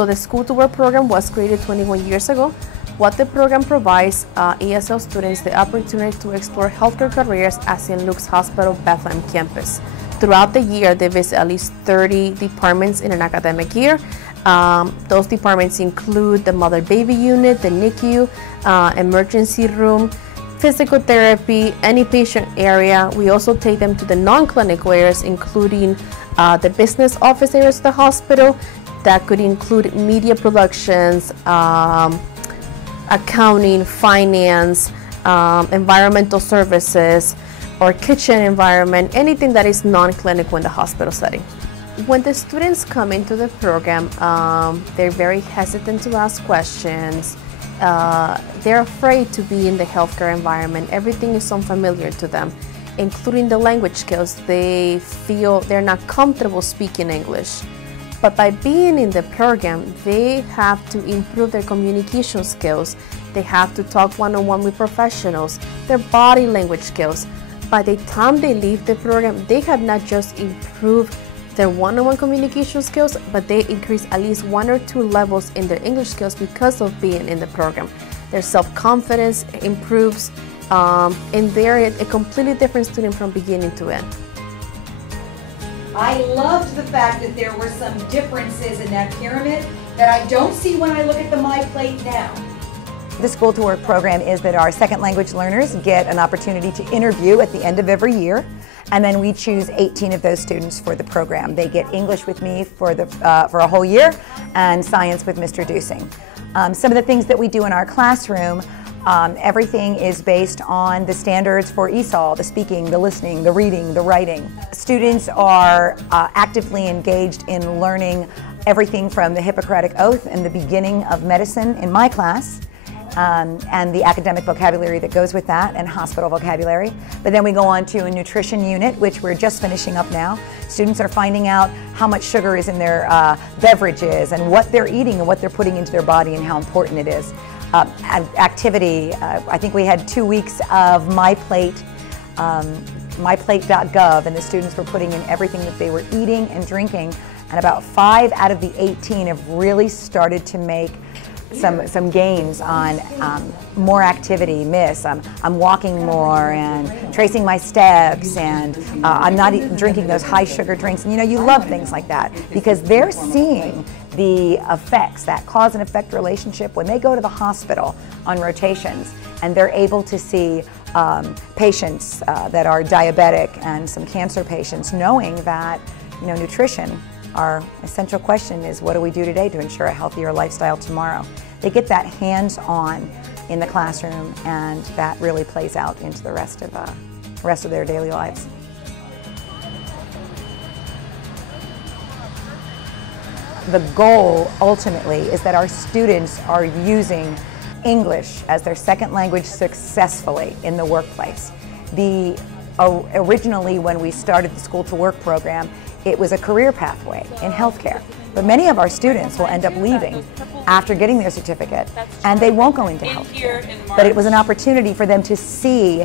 So the School-to-Work program was created 21 years ago. What the program provides ESOL students the opportunity to explore healthcare careers at St. Luke's Hospital Bethlehem campus. Throughout the year, they visit at least 30 departments in an academic year. Those departments include the mother-baby unit, the NICU, emergency room, physical therapy, any patient area. We also take them to the non-clinical areas, including the business office areas of the hospital. That could include media productions, accounting, finance, environmental services, or kitchen environment, anything that is non-clinical in the hospital setting. When the students come into the program, they're very hesitant to ask questions. They're afraid to be in the healthcare environment. Everything is unfamiliar to them, including the language skills. They feel they're not comfortable speaking English. But by being in the program, they have to improve their communication skills. They have to talk one-on-one with professionals, their body language skills. By the time they leave the program, they have not just improved their one-on-one communication skills, but they increase at least 1 or 2 levels in their English skills because of being in the program. Their self-confidence improves, and they're a completely different student from beginning to end. I loved the fact that there were some differences in that pyramid that I don't see when I look at the My Plate now. The School-to-Work program is that our second language learners get an opportunity to interview at the end of every year, and then we choose 18 of those students for the program. They get English with me for a whole year and science with Mr. Dusing. Some of the things that we do in our classroom, everything is based on the standards for ESOL, the speaking, the listening, the reading, the writing. Students are actively engaged in learning everything from the Hippocratic Oath and the beginning of medicine in my class, and the academic vocabulary that goes with that, and hospital vocabulary. But then we go on to a nutrition unit, which we're just finishing up now. Students are finding out how much sugar is in their beverages and what they're eating and what they're putting into their body and how important it is. Activity, I think we had 2 weeks of My Plate, myplate.gov, and the students were putting in everything that they were eating and drinking, and about 5 out of the 18 have really started to make some gains on more activity, I'm walking more and tracing my steps, and I'm not drinking those high sugar drinks. And you know, you love things like that because they're seeing the effects, that cause and effect relationship when they go to the hospital on rotations, and they're able to see patients that are diabetic and some cancer patients, knowing that, you know, nutrition, our essential question is, what do we do today to ensure a healthier lifestyle tomorrow? They get that hands-on in the classroom, and that really plays out into the rest of their daily lives. The goal, ultimately, is that our students are using English as their second language successfully in the workplace. Originally, when we started the School-to-Work program, it was a career pathway in healthcare. But many of our students will end up leaving after getting their certificate, and they won't go into healthcare. But it was an opportunity for them to see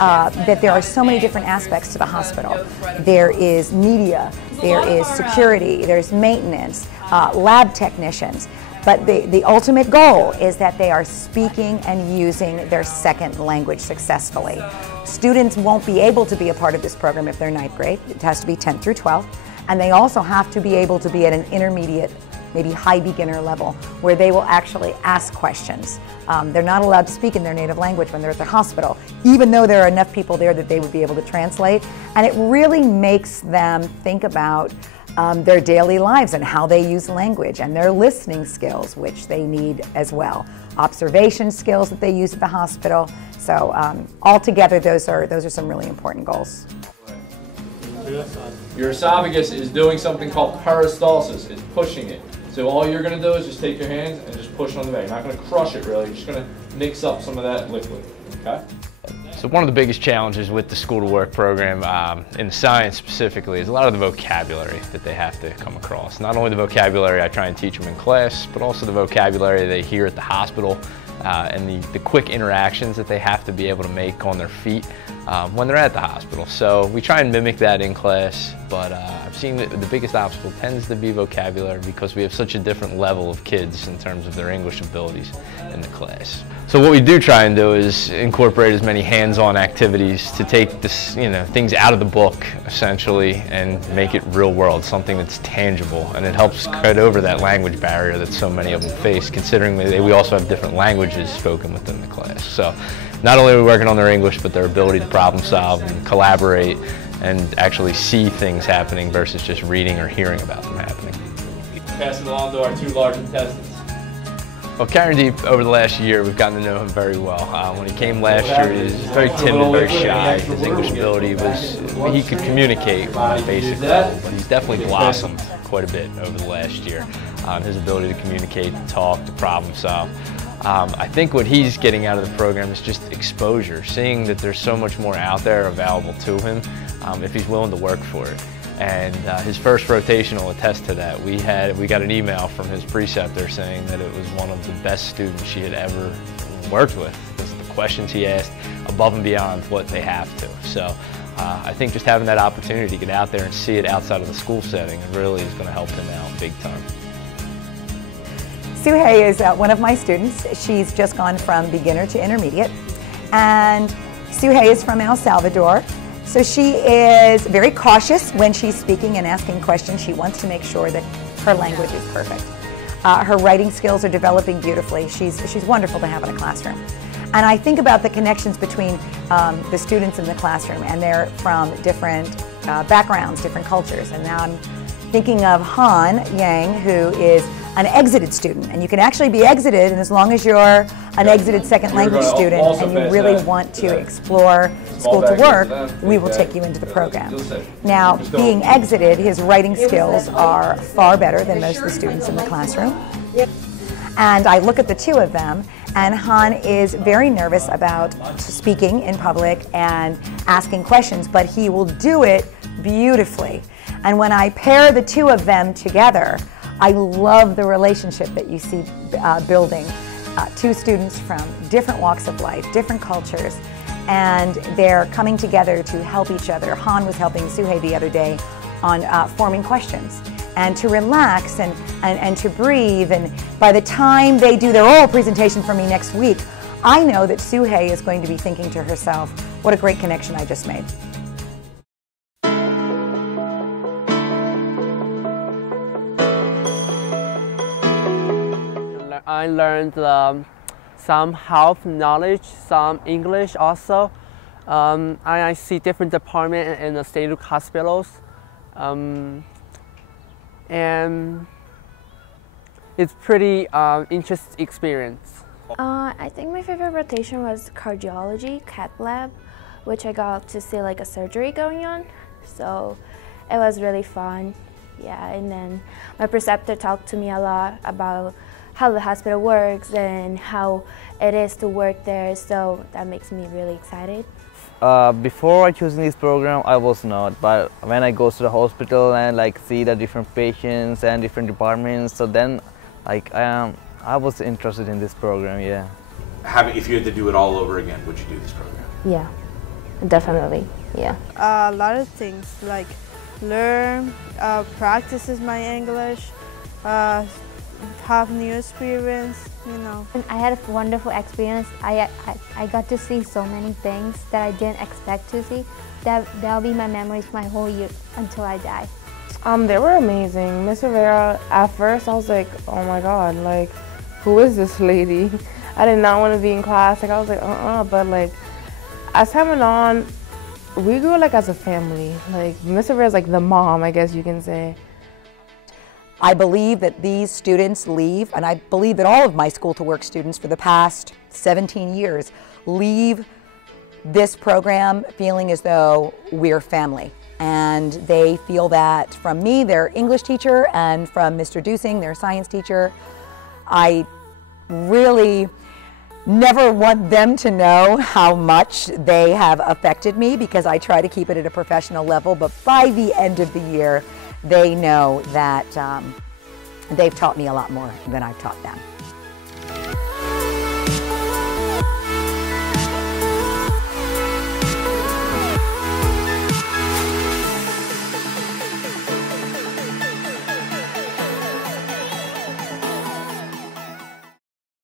that there are so many different aspects to the hospital. There is media, there is security, there's maintenance, lab technicians. But the ultimate goal is that they are speaking and using their second language successfully. Students won't be able to be a part of this program if they're 9th grade. It has to be 10th through 12th. And they also have to be able to be at an intermediate, maybe high beginner level, where they will actually ask questions. They're not allowed to speak in their native language when they're at the hospital, even though there are enough people there that they would be able to translate. And it really makes them think about their daily lives and how they use language, and their listening skills, which they need as well. Observation skills that they use at the hospital. So altogether, those are some really important goals. Your esophagus is doing something called peristalsis. It's pushing it. So all you're going to do is just take your hands and just push on the bag. You're not going to crush it really. You're just going to mix up some of that liquid. Okay? So one of the biggest challenges with the School-to-Work program, in science specifically, is a lot of the vocabulary that they have to come across. Not only the vocabulary I try and teach them in class, but also the vocabulary they hear at the hospital and the quick interactions that they have to be able to make on their feet when they're at the hospital. So we try and mimic that in class, but I've seen that the biggest obstacle tends to be vocabulary because we have such a different level of kids in terms of their English abilities in the class. So what we do try and do is incorporate as many hands-on activities to take this, things out of the book essentially and make it real world, something that's tangible, and it helps cut over that language barrier that so many of them face, considering that we also have different languages spoken within the class. So not only are we working on their English, but their ability to problem solve and collaborate and actually see things happening versus just reading or hearing about them happening. Passing along to our two large intestines. Well, Karandeep, over the last year, we've gotten to know him very well. When he came last year, he was very timid, very shy. His English ability was, he could communicate on a basic level, but he's definitely blossomed quite a bit over the last year. His ability to communicate, to talk, to problem solve. I think what he's getting out of the program is just exposure, seeing that there's so much more out there available to him if he's willing to work for it. And his first rotation will attest to that. We got an email from his preceptor saying that it was one of the best students she had ever worked with, because of the questions he asked above and beyond what they have to. So I think just having that opportunity to get out there and see it outside of the school setting really is going to help him out big time. Suhei is one of my students. She's just gone from beginner to intermediate, and Suhei is from El Salvador. So she is very cautious when she's speaking and asking questions. She wants to make sure that her language is perfect. Her writing skills are developing beautifully. She's wonderful to have in a classroom. And I think about the connections between the students in the classroom, and they're from different backgrounds, different cultures. And now I'm thinking of Han Yang, who is an exited student, and you can actually be exited, and as long as you're an exited second language student and you really want to explore School-to-Work, we will take you into the program. Now, being exited, his writing skills are far better than most of the students in the classroom. And I look at the two of them, and Han is very nervous about speaking in public and asking questions, but he will do it beautifully. And when I pair the two of them together, I love the relationship that you see building. Two students from different walks of life, different cultures, and they're coming together to help each other. Han was helping Suhei the other day on forming questions and to relax and to breathe. And by the time they do their oral presentation for me next week, I know that Suhei is going to be thinking to herself, what a great connection I just made. I learned some health knowledge, some English also. I see different departments in the state hospitals. And it's pretty interesting experience. I think my favorite rotation was cardiology, cath lab, which I got to see like a surgery going on. So it was really fun. Yeah, and then my preceptor talked to me a lot about how the hospital works and how it is to work there, so that makes me really excited. Before choosing this program, I was not, but when I go to the hospital and see the different patients and different departments, so then I was interested in this program, yeah. If you had to do it all over again, would you do this program? Yeah, definitely, yeah. A lot of things, like learn, practices my English, have new experience, you know. And I had a wonderful experience. I got to see so many things that I didn't expect to see. That'll be my memories my whole year until I die. They were amazing. Miss Rivera, at first I was like, oh my God, who is this lady? I did not want to be in class. I was like, but as time went on, we grew as a family. Miss Rivera's the mom, I guess you can say. I believe that these students leave, and I believe that all of my School-to-Work students for the past 17 years leave this program feeling as though we're family. And they feel that from me, their English teacher, and from Mr. Dusing, their science teacher. I really never want them to know how much they have affected me, because I try to keep it at a professional level, but by the end of the year, they know that they've taught me a lot more than I've taught them.